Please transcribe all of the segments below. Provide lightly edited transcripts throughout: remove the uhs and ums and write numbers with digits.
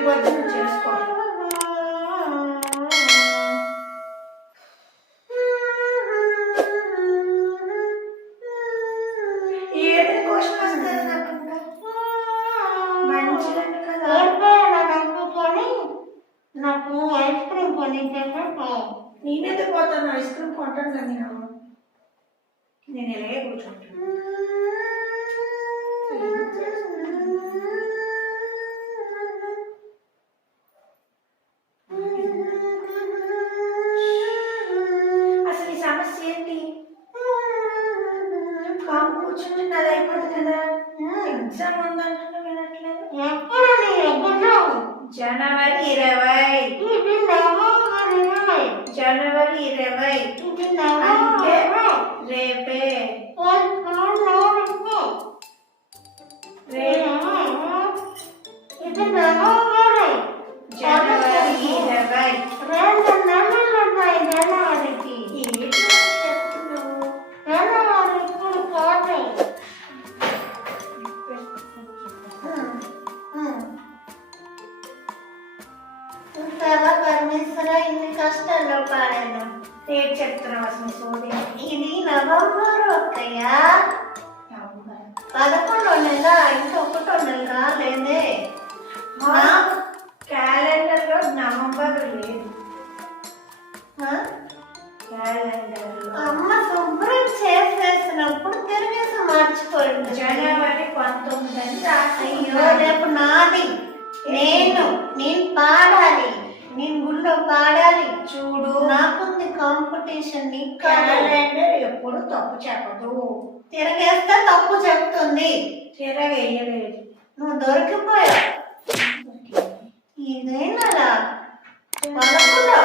అయిపోద్ది, నువ్వు చేసుకో. ఏది క్వశ్చన్ వస్తుంది నాకు మంచిదండి కదా. నాకు ఐస్ క్రీమ్ కొని నేనెందుకు పోతాను? ఐస్ క్రీమ్ కొంటాను కదా నేను ఇలాగే కూర్చుంటాను. అసలు ఈ సమస్య ఏంటి? కాము కూర్చుంటే నాది అయిపోతుంది కదా. ఎగ్జామ్ ఉందంటున్నా వినట్లేదు. ఎప్పుడు నీ ఎగ్జామ్? జనవరి 20. ఇది నవంబర్ 20. జనవరి 20 ఇది అంటే నవంబర్ రేపే. ఇది నవంబర్ జనవరి 20. 2 నెలలు ఉన్నాయి జనవరికి. ఏంటి చెప్తున్నావు? జనవరి ఇప్పుడు కాదు. ఇంతగా పరమేశ్వర ఇన్ని కష్టాల్లో పాడాను. ఏం చెప్తున్నావు అసలు సోది? ఇది నవంబర్ ఒక్కయ్యా. 11 నెల ఇంకొకటో నెల రాలేదే. నాకు క్యాలెండర్ లో నవంబర్ లేదు. క్యాలెండర్ లో అమ్మ శుభ్రం చేసేసినప్పుడు తిరిగేసి మర్చిపోయింది. జనవరి 19 అని రాసి. అయ్యో రేపు నాది. నేను పాడాలి. నేను గుళ్ళో పాడాలి. చూడు, నాకుంది కాంపిటీషన్. నీ క్యాలెండర్ ఎప్పుడు తప్పు చెప్పదు. తిరగేస్తే తప్పు చెప్తుంది. తిరగేయలేదు. నువ్వు దొరికిపోయావు. ఇదేనా 11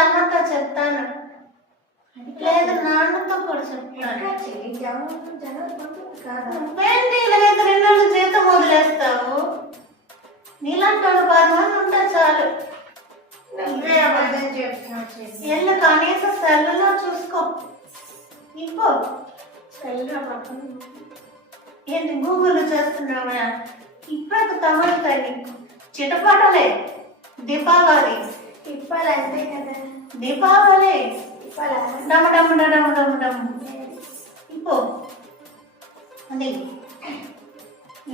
అమ్మతో చెప్తాను. లేదు నాన్నతో కూడా చెప్తాను. నువ్వేంటి లేదు 2 నెలలు జీతం వదిలేస్తావు? నీలాంటి 10 మంది ఉంటే చాలు. ఎల్లు కనీసం సెల్లులో చూసుకో. ఇప్పో ఏంటి గూగుల్ చేస్తున్నావా? ఇప్పుడు తమలుతాయి నీకు చిటపటలే. దీపావళి ఇప్పాలంతే కదా. దీపావళి ఇప్పాలా? డమ్ డమ్ డమ్ డమ్ డమ్. ఇప్పో అది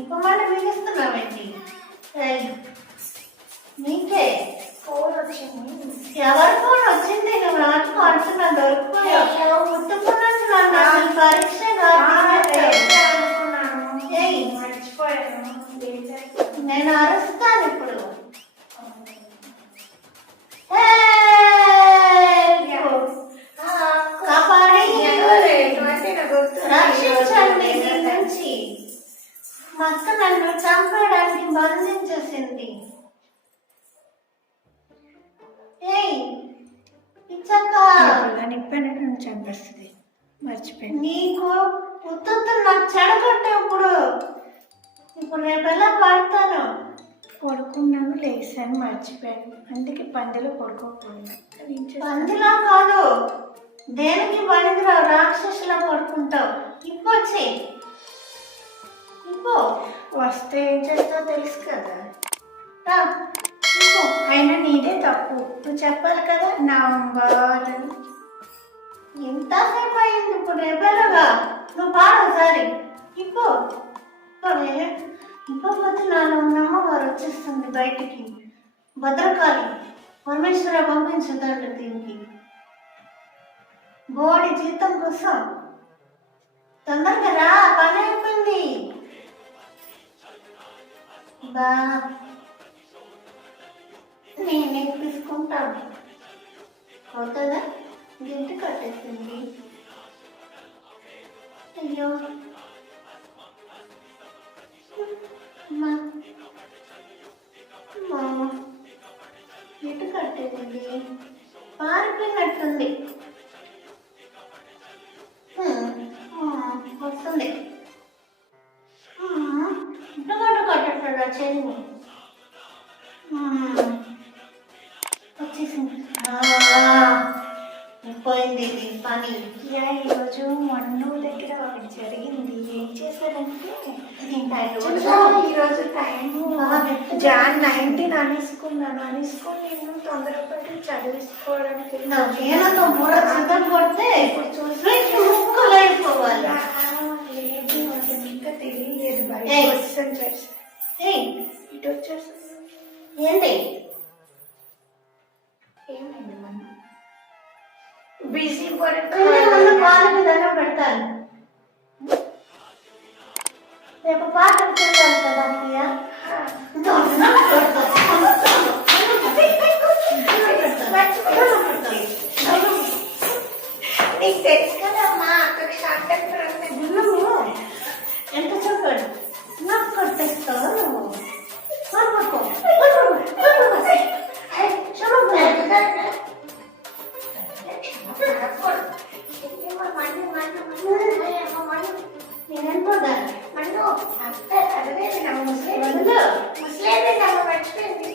ఇప్పుడు మాట మిగిస్తున్నావేంటి? నీకే ఫోన్ వచ్చింది. ఎవరి ఫోన్ వచ్చింది? నువ్వు నాటకం అంటున్నా దొరికిపోయావు. గుర్తుకున్నట్టు నన్ను అసలు పరీక్ష మర్చిపోయాను. నేను అరుస్తాను ఇప్పుడు. కాపాడి రక్షించండి నీ నుంచి. మా అక్క నన్ను చంపడానికి బంధించేసింది. నిప్పనట్టు చంపేస్తుంది. మర్చిపోయింది. నీకు ఉత్తు నాకు చెడగొట్టేప్పుడు ఇప్పుడు రేపు ఎలా పడతాను? పడుకున్నాను, లేసాను, మర్చిపోయాను. అందుకే పందిలో పడుకోకూడదు. పందిలా కాదు, దేనికి పనికిరావు, రాక్షసులా పడుకుంటావు. ఇప్పొచ్చి ఇప్పో. వస్తే ఏం చేస్తావు తెలుసు కదా. అయినా నీదే తప్పు. నువ్వు చెప్పాలి కదా నవంబర్ అని. ఎంతసేపు అయింది? ఇప్పుడు రేపేలాగా నువ్వు పాడు ఒకసారి. ఇప్పో ఇప్పపోతే నాలో ఉన్న అమ్మవారు వచ్చేస్తుంది బయటికి. భద్రకాళి పరమేశ్వర పంపించదండి దీనికి. బోడి జీతం కోసం తొందరగా రా, పని అయిపోయింది. బా నేనే తీసుకుంటాను. అవుతుందా? గింటి కట్టేసింది. అయ్యో గింటి కట్టేసింది. పారిపోయినట్టుంది. వస్తుంది. ఇంటిగడ్డ కట్టేస్తాడు చెల్లిని. వచ్చేసింది. పోయింది ఇది పని. ఈరోజు మన్ను దగ్గర జరిగింది ఏం చేశారంటే తెలుసా? ఈరోజు టైము జాన్ 19 అనేసుకొని నేను తొందరపడి చదివించుకోవడానికి నాకేనో మూల చికెన్ కొడితే ఇప్పుడు చూసి ముక్కలు అయిపోవాలి. లేదు అతను ఇంకా తెలియలేదు బయట ఏయ్. వచ్చేసాను చేసి ఏయ్, ఇటు వచ్చేసాను ఏంటి ఏమైంది మనం బిజీ పడి పిల్లలు పాల మీద పెడతాను. రేపు పాటకు వెళ్ళాలి కదా అన్నయ్య. నీకు తెలుసు కదమ్మా అక్కడ షార్ట్ టెంపర్ గుళ్ళము ఎంత చెప్పాడు నాకు కట్టేస్తావు నువ్వు. నేనేం పోదాను ముస్లిం వదిలు. ముస్లిం మర్చిపోయింది